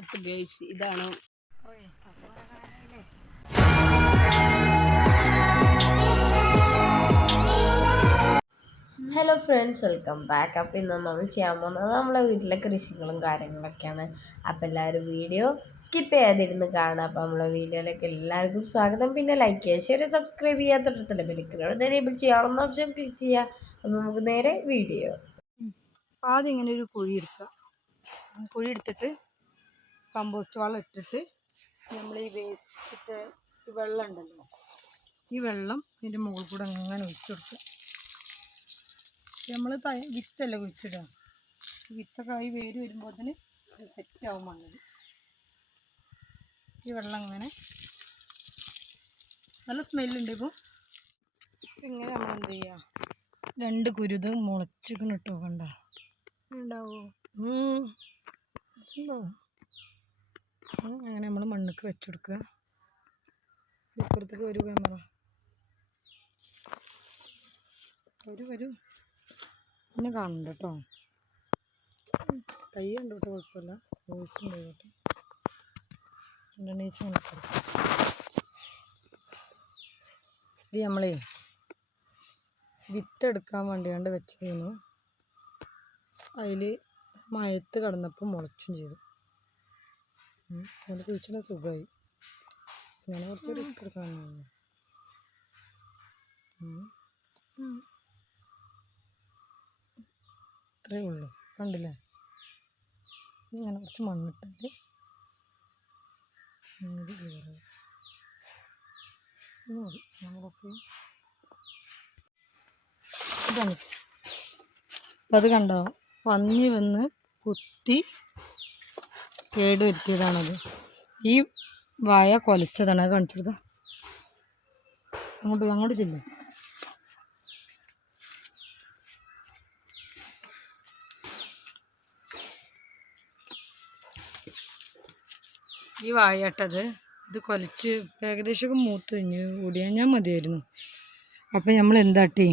Makeup girls ഇതാണ്. Hello friends welcome back അപ്പം ഇന്ന് നമ്മൾ ചെയ്യാൻ പോകുന്നത് നമ്മളെ വീട്ടിലെ കൃഷികളും കാര്യങ്ങളൊക്കെയാണ്. അപ്പം എല്ലാവരും വീഡിയോ സ്കിപ്പ് ചെയ്യാതിരുന്ന് കാണാം അപ്പം നമ്മളെ വീഡിയോയിലേക്ക് എല്ലാവർക്കും സ്വാഗതം. പിന്നെ ലൈക്ക് ചെയ്യുക ഷെയർ സബ്സ്ക്രൈബ് ചെയ്യുക തൊട്ടത്തില്ല നേരെ എനേബിൾ ചെയ്യാവുന്ന ഓപ്ഷൻ ക്ലിക്ക് ചെയ്യുക. അപ്പം നമുക്ക് നേരെ വീഡിയോ. ആദ്യം ഇങ്ങനെ ഒരു കുഴി എടുക്കുക. കുഴി എടുത്തിട്ട് കമ്പോസ്റ്റ് വളം ഇട്ടിട്ട് നമ്മൾ ഈ വേസ്റ്റ് ഈ വെള്ളം ഉണ്ടല്ലോ. ഈ വെള്ളം ഇതിന്റെ മുകളിൽ കൂടെ അങ്ങനെ ഒഴിച്ചു കൊടുക്കുക. നമ്മൾ വിത്തല്ല കുഴിച്ചിടുക. വിത്തൊക്കെ ആയി വേര് വരുമ്പോൾ അതിന് ഇത് സെറ്റാവും മണ്ണിൽ. ഈ വെള്ളം അങ്ങനെ നല്ല സ്മെല്ലുണ്ട് ഇപ്പോൾ ഇങ്ങനെ നമ്മൾ എന്ത് ചെയ്യുക രണ്ട് കുരുത് മുളച്ചിക്കണം കണ്ടോ കണ്ട ഉണ്ടാവോ? ഉണ്ടാവും അങ്ങനെ നമ്മൾ മണ്ണിക്ക് വെച്ചുകൊടുക്കുക ഇപ്പുറത്തേക്ക് ഒരു ക്യാമറ. ഒരു വരൂ. പിന്നെ കാണണ്ട കേട്ടോ. കൈ ഉണ്ട് കേട്ടോ കുഴപ്പമില്ല. വോയിസ് ഉണ്ട് കേട്ടോ. കണക്കെടുക്കും ഇത് നമ്മളേ വിത്തെടുക്കാൻ വേണ്ടിയാണ്ട് വെച്ചതിനു അതിൽ മഴത്ത് കടന്നപ്പോൾ മുളച്ചും ചെയ്തു. ഉം. അത് കുഴിച്ചിട്ട് സുഖമായി. ഞാൻ കുറച്ച് റിസ്ക് എടുക്കാൻ ഇത്രയേ ഉള്ളൂ. കണ്ടില്ലേ? ഞാൻ കുറച്ച് മണ്ണിട്ടിട്ട് ഇത് കയറുക ഇത് മതി. നമ്മളൊക്കെ ഇതാണ്. അപ്പം അത് കണ്ടോ? പന്നി വന്ന് കുത്തി കേട് വരുത്തിയതാണത് ഈ വായ കൊലച്ചതാണ്. അത് അങ്ങോട്ട് അങ്ങോട്ട് ചെല്ലും. ഈ വാഴട്ടത് ഇത് കൊലച്ച് ഏകദേശമൊക്കെ മൂത്ത് കഴിഞ്ഞ് ഓടിയാൽ ഞാൻ മതിയായിരുന്നു. അപ്പം നമ്മൾ എന്താട്ടി?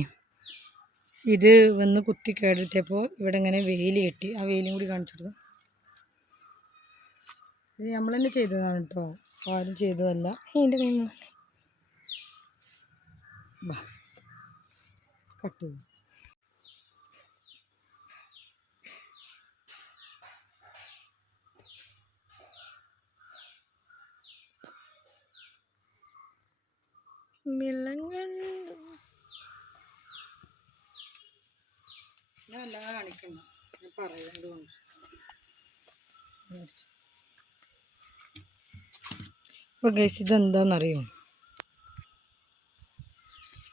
ഇത് വന്ന് കുത്തി കേടെടുത്തിയപ്പോൾ ഇവിടെ ഇങ്ങനെ വെയിൽ കെട്ടി ആ വെയിലും കൂടി കാണിച്ചു ഇത് നമ്മൾ തന്നെ ചെയ്തതാണ് കേട്ടോ ആരും ചെയ്തതല്ല. അതിന്റെ കൈ വാ കട്ട് ചെയ്തു ഞാൻ വല്ലാതെ കാണിക്കണ്ട. ഞാൻ പറയുന്നത് കൊണ്ട്. അപ്പോൾ ഗൈസ് ഇതെന്താണെന്നറിയോ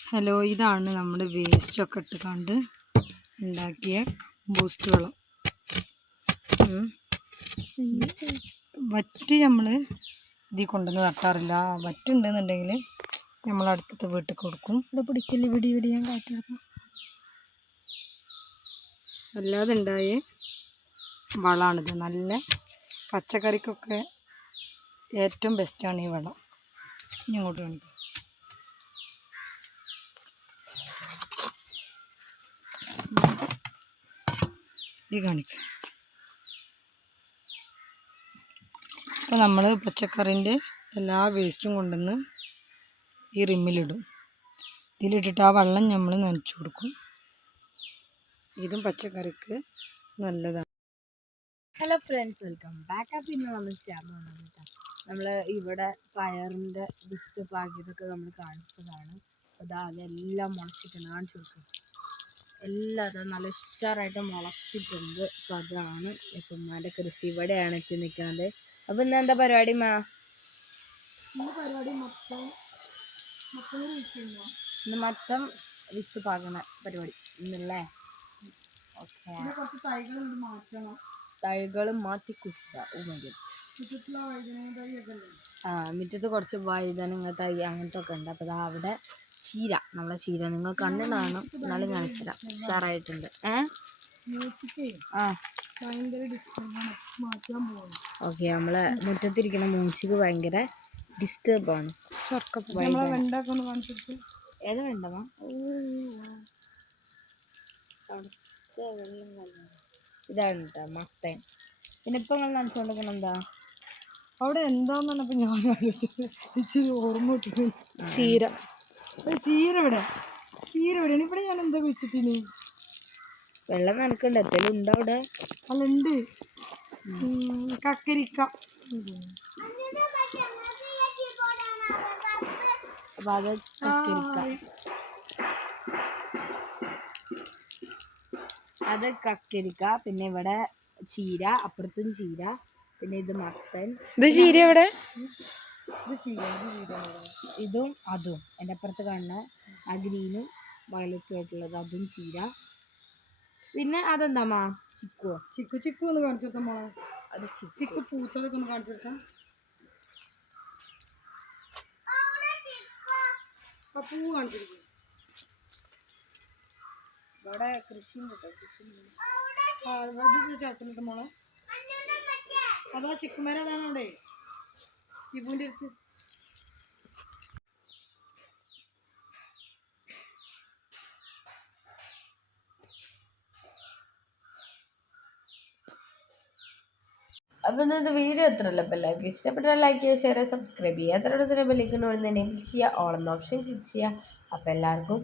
ഹലോ ഇതാണ് നമ്മുടെ വേസ്റ്റൊക്കെ ഇട്ടുകൊണ്ട് ഉണ്ടാക്കിയ കമ്പോസ്റ്റ് വളം വറ്റി നമ്മൾ ഇതിൽ കൊണ്ടുവന്ന് നട്ടാറില്ല വറ്റുണ്ടെന്നുണ്ടെങ്കിൽ നമ്മൾ അടുത്തത്തെ വീട്ടിൽ കൊടുക്കും. ഇവിടെ പിടിക്കല്ലേ? വിടി വിടി ഞാൻ കാറ്റെടുക്കും അല്ലാതെ ഉണ്ടായ വളമാണിത് നല്ല പച്ചക്കറിക്കൊക്കെ ഏറ്റവും ബെസ്റ്റാണ് ഈ വെള്ളം ഇനി ഇങ്ങോട്ട് കാണിക്കും. ഇത് കാണിക്കും. അപ്പോൾ നമ്മൾ പച്ചക്കറിന്റെ എല്ലാ വേസ്റ്റും കൊണ്ടുവന്ന് ഈ റിമ്മിലിടും. ഇതിലിട്ടിട്ട് ആ വെള്ളം നമ്മൾ നനച്ചു കൊടുക്കും. ഇതും പച്ചക്കറിക്ക് നല്ലതാണ്. ഹലോ ഫ്രണ്ട്സ് വെൽക്കം ബാക്ക് അപ്പം ഇന്ന് നമ്മൾ ചേർന്ന് കേട്ടോ നമ്മൾ ഇവിടെ പയറിന്റെ വിത്ത് പാകിയതൊക്കെ നമ്മൾ കാണിച്ചതാണ്. അതാ അതെല്ലാം മുളച്ചിട്ടുണ്ട്. കാണിച്ചു കൊടുക്കും എല്ലാം അത് നല്ല ഉഷാറായിട്ട് മുളച്ചിട്ടുണ്ട്. അപ്പോൾ അതാണ് ഇപ്പം ഉമ്മാന്റെ കൃഷി. ഇവിടെയാണ് എത്തി നിൽക്കുന്നത്. അപ്പം ഇന്ന് എന്താ പരിപാടി മാ? പരിപാടി മൊത്തം ഇന്ന് മൊത്തം വിത്ത് പാകുന്ന പരിപാടി. ഇന്നല്ലേ? ഓക്കെ കുറച്ച് തൈകളുണ്ട് മാറ്റണം. തൈകൾ മാറ്റി കുത്തുക. ആ മുറ്റത്ത് കുറച്ച് വഴുതനങ്ങ തൈ അങ്ങനത്തെ ഒക്കെ ഉണ്ട് അപ്പോൾ അവിടെ ചീര. നമ്മളെ ചീര നിങ്ങൾ കണ്ണു കാണണം എന്നാലും കാണിച്ചില്ല ഉഷാറായിട്ടുണ്ട്. ഏ? ആ. ഓക്കെ നമ്മളെ മുറ്റത്തിരിക്കുന്ന മൂച്ചിക്ക് ഭയങ്കര ഡിസ്റ്റർബാണ്. ഏതാ വേണ്ടമാ ഇതാണ് കേട്ടോ മത്തൻ. പിന്നെ ഇപ്പം നിങ്ങൾ നനച്ചുകൊണ്ടിരിക്കണം എന്താ? അവിടെ എന്താന്ന് പറഞ്ഞപ്പോൾ ഞാൻ ആലോചിച്ചത് ഇച്ചിരി ഓർമ്മ കിട്ടുന്നു ചീര. ചീര ഇവിടെ. ചീര ഇവിടെ. ഇവിടെ ഞാൻ എന്താ കുഴിച്ചിട്ടിനി? വെള്ളം നനക്കണ്ട. എന്തെങ്കിലും ഉണ്ടോ അവിടെ? അല്ല ഉണ്ട്. കക്കരിക്ക. അപ്പൊ അത് കക്കരിക്ക. അത് കക്കരിക്ക പിന്നെ ഇവിടെ ചീര അപ്പുറത്തും ചീര പിന്നെ ഇത് മത്തൻ. ഇത് ചീര എവിടെ? ഇതും അതും. എന്റെ അപ്പുറത്ത് കാണുന്ന ആ ഗ്രീനും വയലറ്റും ആയിട്ടുള്ളത് അതും ചീര. പിന്നെ അതെന്താമാ ചിക്കു. ചിക്കു ചിക്കു ഒന്ന് കാണിച്ചു കൊടുത്താ മോളെ? അത് ചിക്കു. പൂത്തതൊക്കെ ഒന്ന് കാണിച്ചു കൊടുത്താ? പൂ കാണിച്ചിരിക്കും ഇവിടെ കൃഷിയും കേട്ടോ കൃഷി ചേർക്കുന്നുണ്ട് മോളെ. അതാ ചിക്കുമേര അതാണ് അവിടെ. ഇബുവിന്റെ അടുത്ത്. അപ്പോൾ ഇന്നത്തെ വീഡിയോ എത്ര ഉള്ള. എല്ലാവർക്കും ഇഷ്ടപ്പെട്ടാൽ ലൈക്ക് ചെയ്യുക ഷെയർ ചെയ്യുക സബ്സ്ക്രൈബ് ചെയ്യുക. അത്രയോടൊപ്പം ബെല്ലിക്കുന്ന എനേബിൾ ചെയ്യുക. ഓൾ എന്ന ഓപ്ഷൻ ക്ലിക്ക് ചെയ്യുക. അപ്പോൾ എല്ലാവർക്കും